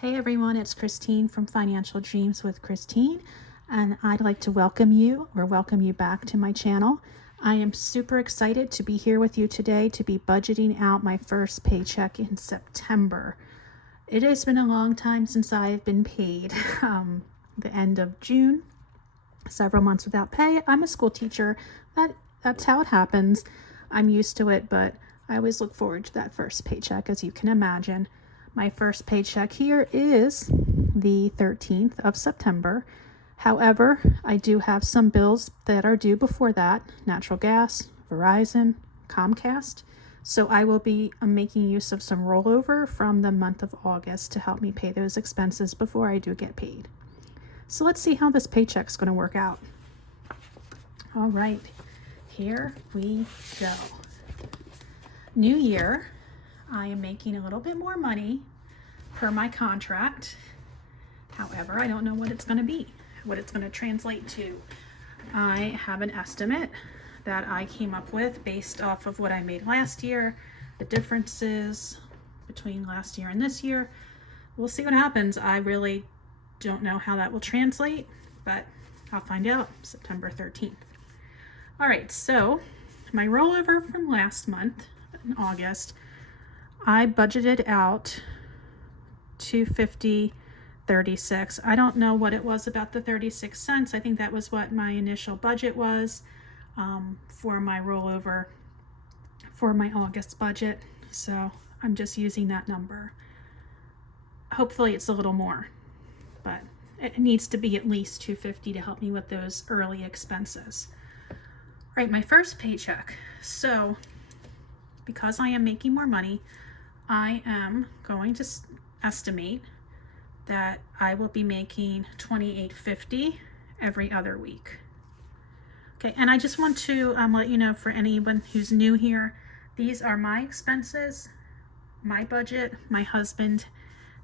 Hey everyone, it's Christine from Financial Dreams with Christine, and I'd like to welcome you back to my channel. I am super excited to be here with you today to be budgeting out my first paycheck in September. It has been a long time since I've been paid. The end of June, several months without pay. I'm a school teacher. That's how it happens. I'm used to it, but I always look forward to that first paycheck, as you can imagine. My first paycheck here is the 13th of September. However, I do have some bills that are due before that: natural gas, Verizon, Comcast. So I will be making use of some rollover from the month of August to help me pay those expenses before I do get paid. So let's see how this paycheck's going to work out. All right, here we go. New year. I am making a little bit more money per my contract. However, I don't know what it's going to be, what it's going to translate to. I have an estimate that I came up with based off of what I made last year, the differences between last year and this year. We'll see what happens. I really don't know how that will translate, but I'll find out September 13th. All right, so my rollover from last month in August, I budgeted out $250.36. I don't know what it was about the 36 cents. I think that was what my initial budget was for my rollover for my August budget. So I'm just using that number. Hopefully it's a little more, but it needs to be at least $250 to help me with those early expenses. All right, my first paycheck. So because I am making more money, I am going to estimate that I will be making $28.50 every other week. Okay, and I just want to let you know, for anyone who's new here, these are my expenses, my budget. My husband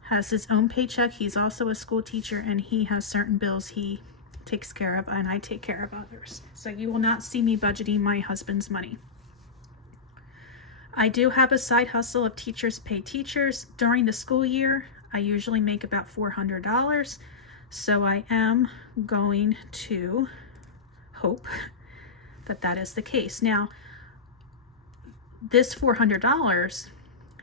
has his own paycheck. He's also a school teacher, and he has certain bills he takes care of, and I take care of others. So you will not see me budgeting my husband's money. I do have a side hustle of Teachers Pay Teachers. During the school year, I usually make about $400. So I am going to hope that that is the case. Now, this $400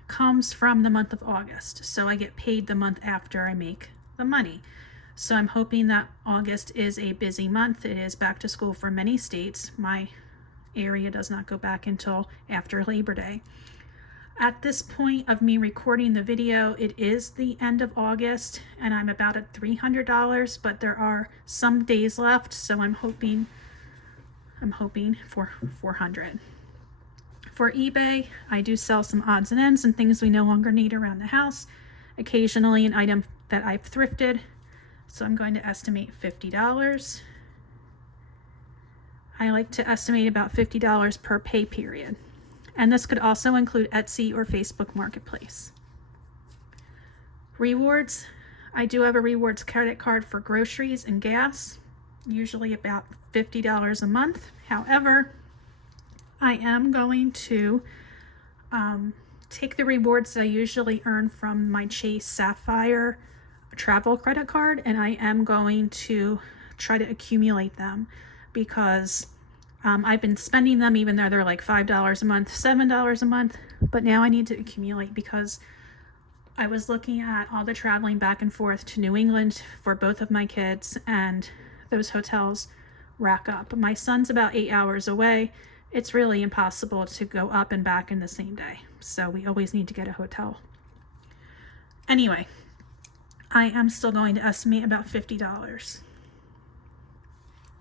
comes from the month of August. So I get paid the month after I make the money. So I'm hoping that August is a busy month. It is back to school for many states. My area does not go back until after Labor Day. At this point of me recording the video, it is the end of August, and I'm about at $300, but there are some days left, so I'm hoping for $400. For eBay, I do sell some odds and ends and things we no longer need around the house. Occasionally an item that I've thrifted, so I'm going to estimate $50. I like to estimate about $50 per pay period. And this could also include Etsy or Facebook Marketplace. Rewards. I do have a rewards credit card for groceries and gas, usually about $50 a month. However, I am going to take the rewards I usually earn from my Chase Sapphire travel credit card, and I am going to try to accumulate them, because I've been spending them even though they're like $5 a month, $7 a month, but now I need to accumulate because I was looking at all the traveling back and forth to New England for both of my kids, and those hotels rack up. My son's about 8 hours away. It's really impossible to go up and back in the same day, so we always need to get a hotel. Anyway, I am still going to estimate about $50.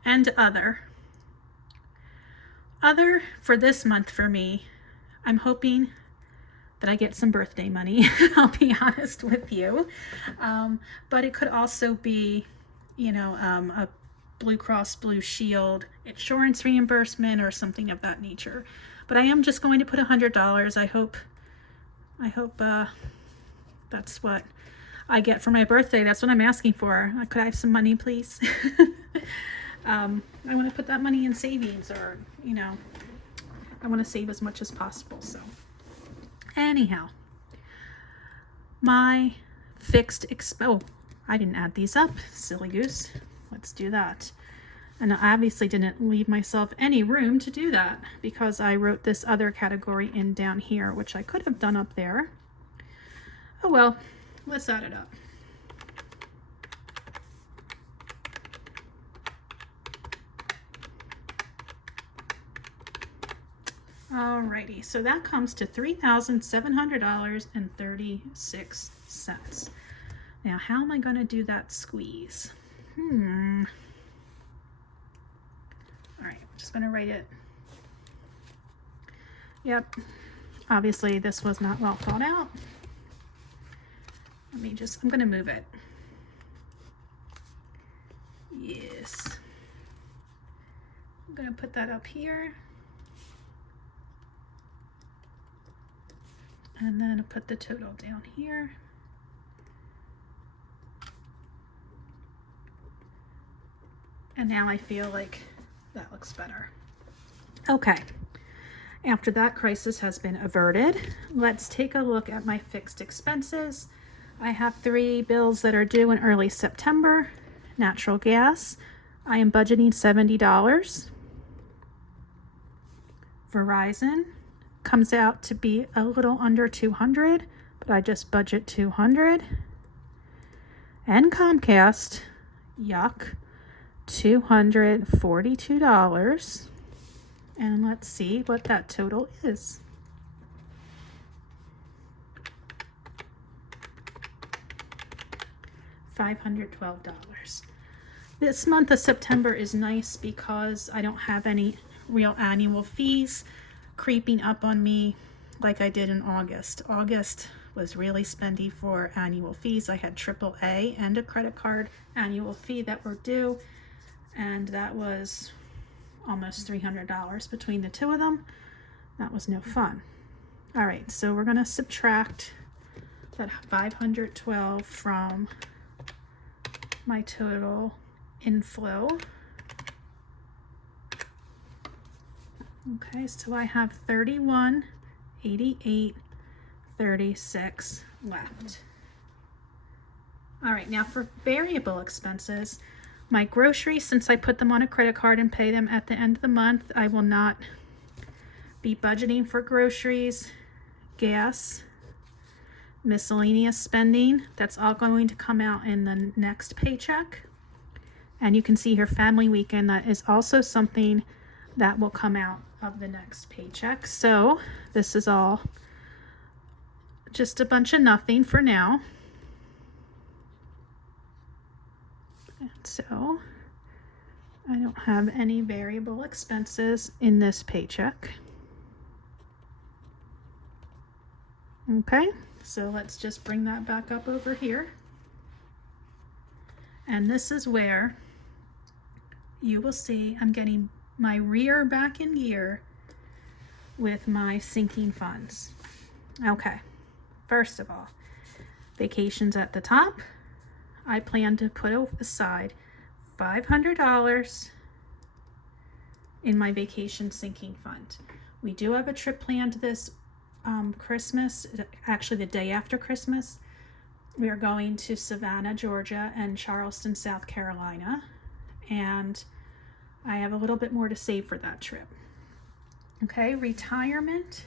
And other for this month for me, I'm hoping that I get some birthday money. I'll be honest with you. But it could also be, a Blue Cross Blue Shield insurance reimbursement or something of that nature. But I am just going to put $100. I hope that's what I get for my birthday. That's what I'm asking for. Could I have some money, please? I want to put that money in savings, or, I want to save as much as possible. So anyhow, my oh, I didn't add these up, silly goose. Let's do that. And I obviously didn't leave myself any room to do that because I wrote this other category in down here, which I could have done up there. Oh well, let's add it up. Alrighty, so that comes to $3,700.36. Now, how am I going to do that squeeze? All right, I'm just going to write it. Yep, obviously this was not well thought out. I'm going to move it. Yes. I'm going to put that up here. And then put the total down here. And now I feel like that looks better. Okay, after that crisis has been averted, let's take a look at my fixed expenses. I have 3 bills that are due in early September. Natural gas, I am budgeting $70. Verizon comes out to be a little under $200, but I just budget $200. And Comcast, yuck, $242. And let's see what that total is. $512. This month of September is nice because I don't have any real annual fees creeping up on me like I did in August. August was really spendy for annual fees. I had AAA and a credit card annual fee that were due, and that was almost $300 between the two of them. That was no fun. All right, so we're going to subtract that 512 from my total inflow. Okay, so I have 3188.36 left. All right, now for variable expenses, my groceries, since I put them on a credit card and pay them at the end of the month, I will not be budgeting for groceries, gas, miscellaneous spending. That's all going to come out in the next paycheck. And you can see here, family weekend, that is also something that will come out of the next paycheck. So this is all just a bunch of nothing for now. And so I don't have any variable expenses in this paycheck. Okay, so let's just bring that back up over here. And this is where you will see I'm getting my rear back in gear with my sinking funds. Okay, first of all, vacations at the top. I plan to put aside $500 in my vacation sinking fund. We do have a trip planned this Christmas, actually the day after Christmas. We are going to Savannah, Georgia and Charleston, South Carolina, and I have a little bit more to save for that trip. Okay, retirement,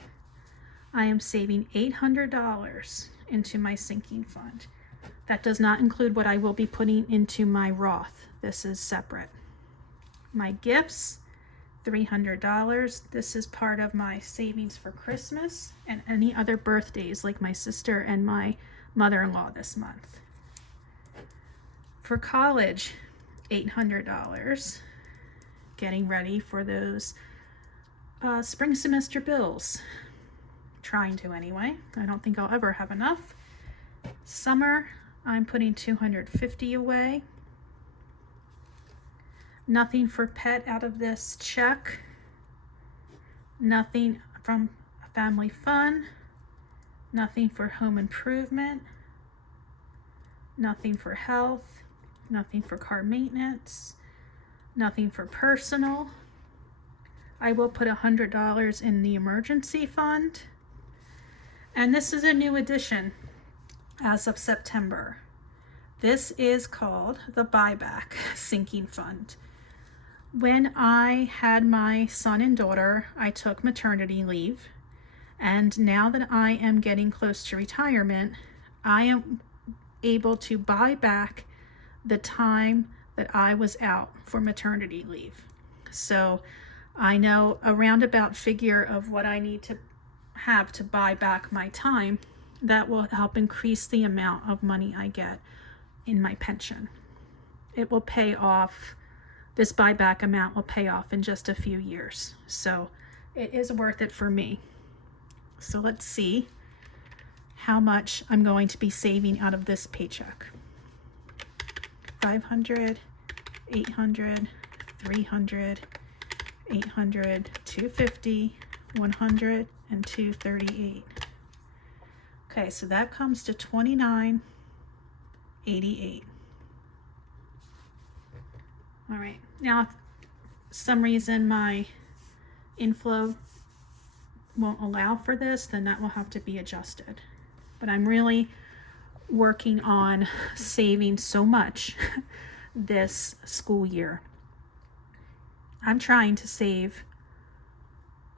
I am saving $800 into my sinking fund. That does not include what I will be putting into my Roth. This is separate. My gifts, $300. This is part of my savings for Christmas and any other birthdays like my sister and my mother-in-law this month. For college, $800. Getting ready for those spring semester bills. Trying to anyway. I don't think I'll ever have enough. Summer, I'm putting $250 away. Nothing for pet out of this check. Nothing from family fun. Nothing for home improvement. Nothing for health. Nothing for car maintenance. Nothing for personal. I will put $100 in the emergency fund. And this is a new addition. as of September. This is called the buyback sinking fund. When I had my son and daughter, I took maternity leave. And now that I am getting close to retirement, I am able to buy back the time that I was out for maternity leave. So I know a roundabout figure of what I need to have to buy back my time. That will help increase the amount of money I get in my pension. It will pay off, this buyback amount will pay off in just a few years. So it is worth it for me. So let's see how much I'm going to be saving out of this paycheck. 500, 800, 300, 800, 250, 100, and 238. Okay, so that comes to $29.88. All right, now if for some reason my inflow won't allow for this, then that will have to be adjusted. But I'm really working on saving so much this school year. I'm trying to save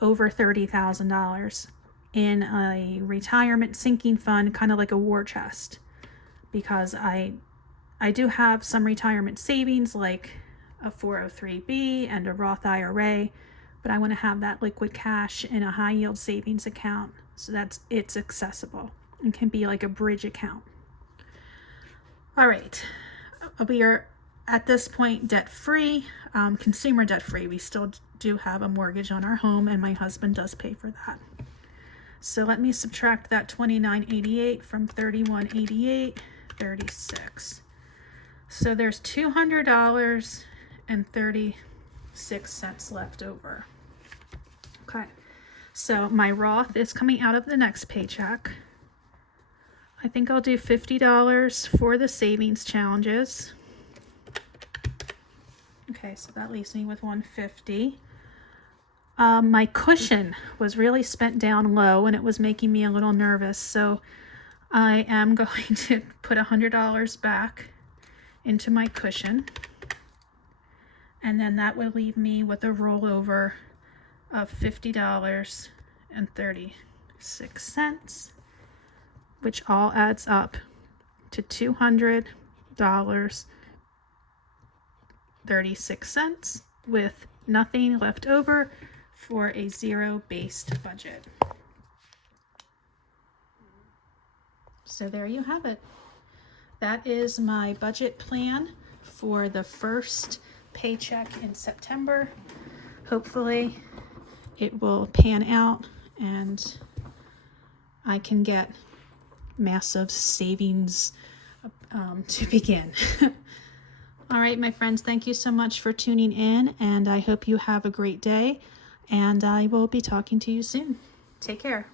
over $30,000 in a retirement sinking fund, kind of like a war chest, because I do have some retirement savings like a 403b and a Roth IRA, but I want to have that liquid cash in a high yield savings account so that it's accessible and can be like a bridge account. All right, we are at this point debt free, consumer debt free. We still do have a mortgage on our home, and my husband does pay for that. So let me subtract that $29.88 from $31.88, 36. So there's $200.36 left over. Okay, so my Roth is coming out of the next paycheck. I think I'll do $50 for the savings challenges. Okay, so that leaves me with $150. My cushion was really spent down low and it was making me a little nervous, so I am going to put $100 back into my cushion, and then that would leave me with a rollover of $50.36, which all adds up to $200.36 with nothing left over for a zero-based budget. So there you have it. That is my budget plan for the first paycheck in September. Hopefully it will pan out and I can get massive savings to begin. All right, my friends, thank you so much for tuning in, and I hope you have a great day, and I will be talking to you soon. Take care.